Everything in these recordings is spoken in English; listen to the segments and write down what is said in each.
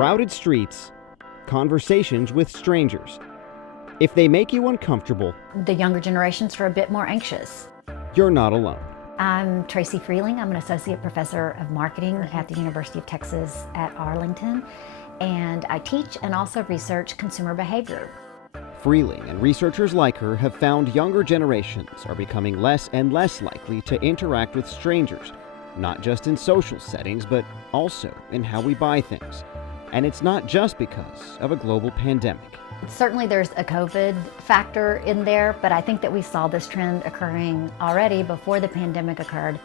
crowded streets, conversations with strangers. If they make you uncomfortable, The younger generations are a bit more anxious. you're not alone. I'm Tracy Freeling. I'm an associate professor of marketing at the University of Texas at Arlington, and I teach and also research consumer behavior. Freeling and researchers like her have found younger generations are becoming less and less likely to interact with strangers, not just in social settings, but also in how we buy things. And it's not just because of a global pandemic. Certainly there's a COVID factor in there, but I think that we saw this trend occurring already before the pandemic occurred.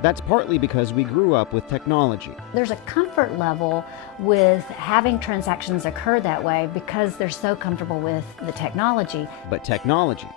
That's partly because we grew up with technology. There's a comfort level with having transactions occur that way because they're so comfortable with the technology. But technology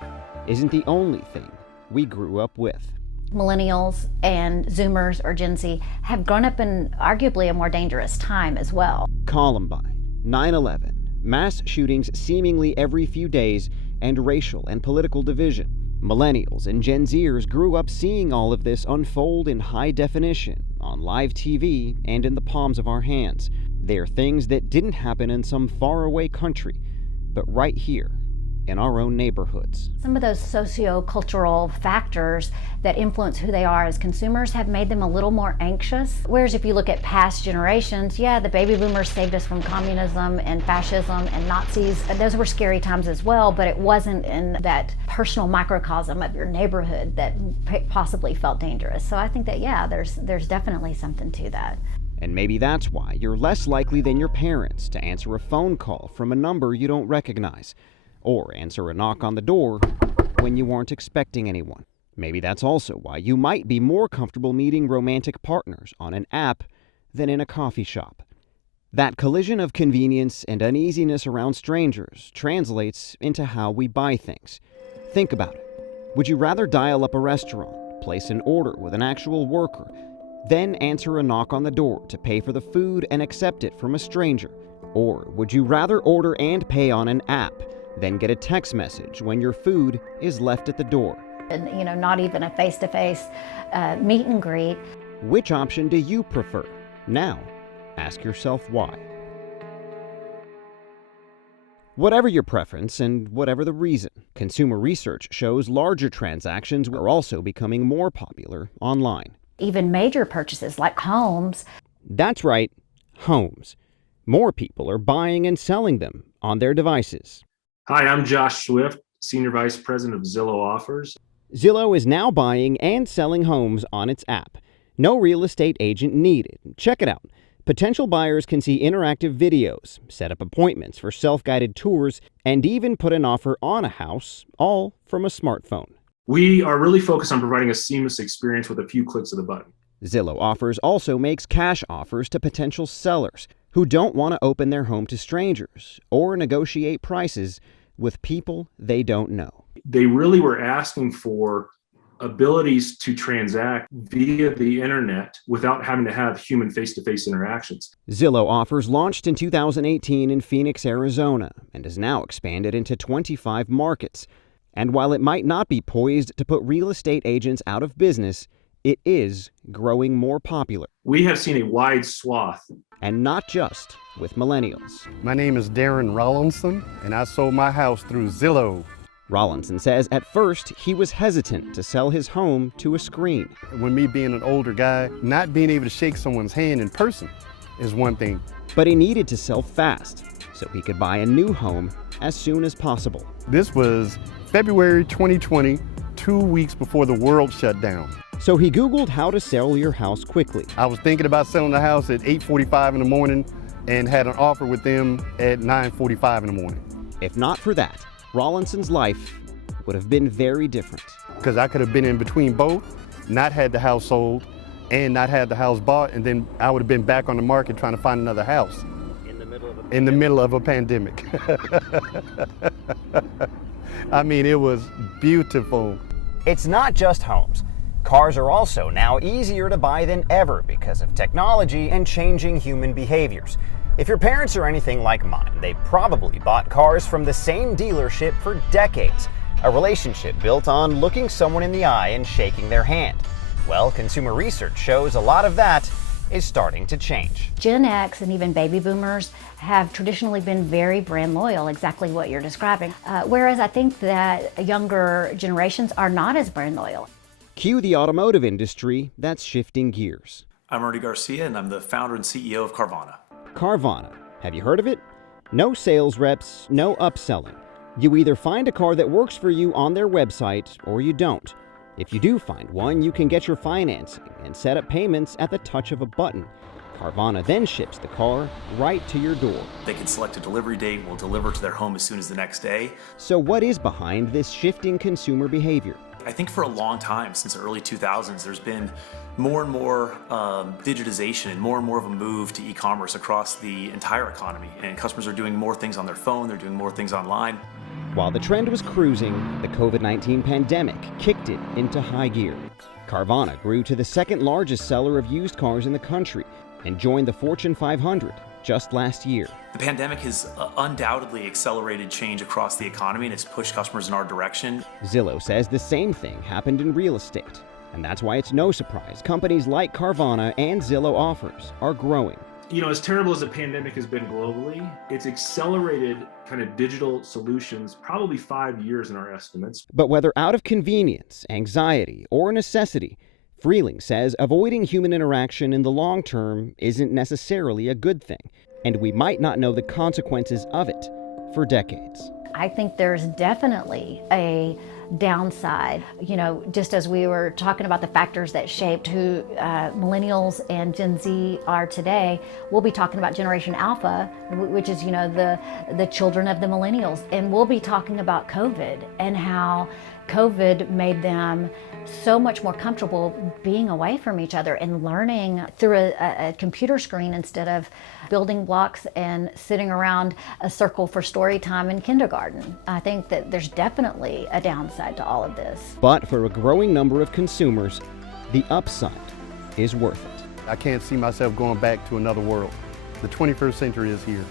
isn't the only thing we grew up with. Millennials and Zoomers or Gen Z have grown up in arguably a more dangerous time as well. Columbine, 9/11, mass shootings seemingly every few days, and racial and political division. Millennials and Gen Zers grew up seeing all of this unfold in high definition, on live TV, and in the palms of our hands. They're things that didn't happen in some faraway country, but right here in our own neighborhoods. Some of those socio-cultural factors that influence who they are as consumers have made them a little more anxious. Whereas if you look at past generations, yeah, the baby boomers saved us from communism and fascism and Nazis. And those were scary times as well, but it wasn't in that personal microcosm of your neighborhood that possibly felt dangerous. So I think that, yeah, there's definitely something to that. And maybe that's why you're less likely than your parents to answer a phone call from a number you don't recognize, or answer a knock on the door when you weren't expecting anyone. Maybe that's also why you might be more comfortable meeting romantic partners on an app than in a coffee shop. That collision of convenience and uneasiness around strangers translates into how we buy things. Think about it. Would you rather dial up a restaurant, place an order with an actual worker, then answer a knock on the door to pay for the food and accept it from a stranger? Or would you rather order and pay on an app, then get a text message when your food is left at the door? And, not even a face-to-face meet and greet. Which option do you prefer? Now, ask yourself why. Whatever your preference and whatever the reason, consumer research shows larger transactions are also becoming more popular online. Even major purchases like homes. That's right, homes. More people are buying and selling them on their devices. Hi, I'm Josh Swift, Senior Vice President of Zillow Offers. Zillow is now buying and selling homes on its app. No real estate agent needed. Check it out. Potential buyers can see interactive videos, set up appointments for self-guided tours, and even put an offer on a house, all from a smartphone. We are really focused on providing a seamless experience with a few clicks of the button. Zillow Offers also makes cash offers to potential sellers who don't want to open their home to strangers or negotiate prices with people they don't know. They really were asking for abilities to transact via the internet without having to have human face-to-face interactions. Zillow Offers launched in 2018 in Phoenix, Arizona, and has now expanded into 25 markets. And while it might not be poised to put real estate agents out of business, it is growing more popular. We have seen a wide swath. And not just with millennials. My name is Darren Rollinson, and I sold my house through Zillow. Rollinson says at first he was hesitant to sell his home to a screen. When me being an older guy, not being able to shake someone's hand in person is one thing. But he needed to sell fast so he could buy a new home as soon as possible. This was February 2020, 2 weeks before the world shut down. So he Googled how to sell your house quickly. I was thinking about selling the house at 8:45 in the morning and had an offer with them at 9:45 in the morning. If not for that, Rollinson's life would have been very different. Because I could have been in between both, not had the house sold and not had the house bought, and then I would have been back on the market trying to find another house. In the middle of a pandemic. I mean, it was beautiful. It's not just homes. Cars are also now easier to buy than ever because of technology and changing human behaviors. If your parents are anything like mine, they probably bought cars from the same dealership for decades, a relationship built on looking someone in the eye and shaking their hand. Well, consumer research shows a lot of that is starting to change. Gen X and even baby boomers have traditionally been very brand loyal, exactly what you're describing. Whereas I think that younger generations are not as brand loyal. Cue the automotive industry that's shifting gears. I'm Ernie Garcia, and I'm the founder and CEO of Carvana. Carvana. Have you heard of it? No sales reps, no upselling. You either find a car that works for you on their website or you don't. If you do find one, you can get your financing and set up payments at the touch of a button. Carvana then ships the car right to your door. They can select a delivery date, we'll deliver to their home as soon as the next day. So what is behind this shifting consumer behavior? I think for a long time, since the early 2000s, there's been more and more digitization and more of a move to e-commerce across the entire economy. And customers are doing more things on their phone, they're doing more things online. While the trend was cruising, the COVID-19 pandemic kicked it into high gear. Carvana grew to the second largest seller of used cars in the country and joined the Fortune 500 just last year. The pandemic has undoubtedly accelerated change across the economy, and it's pushed customers in our direction. Zillow says the same thing happened in real estate, and that's why it's no surprise companies like Carvana and Zillow Offers are growing. You know, as terrible as the pandemic has been globally, it's accelerated kind of digital solutions probably 5 years in our estimates. But whether out of convenience, anxiety, or necessity, Freeling says avoiding human interaction in the long term isn't necessarily a good thing, and we might not know the consequences of it for decades. I think there's definitely a downside. You know, just as we were talking about the factors that shaped who millennials and Gen Z are today, we'll be talking about Generation Alpha, which is, you know, the children of the millennials. And we'll be talking about COVID and how COVID made them so much more comfortable being away from each other and learning through a computer screen instead of building blocks and sitting around a circle for story time in kindergarten. I think that there's definitely a downside to all of this. But for a growing number of consumers, the upside is worth it. I can't see myself going back to another world. The 21st century is here.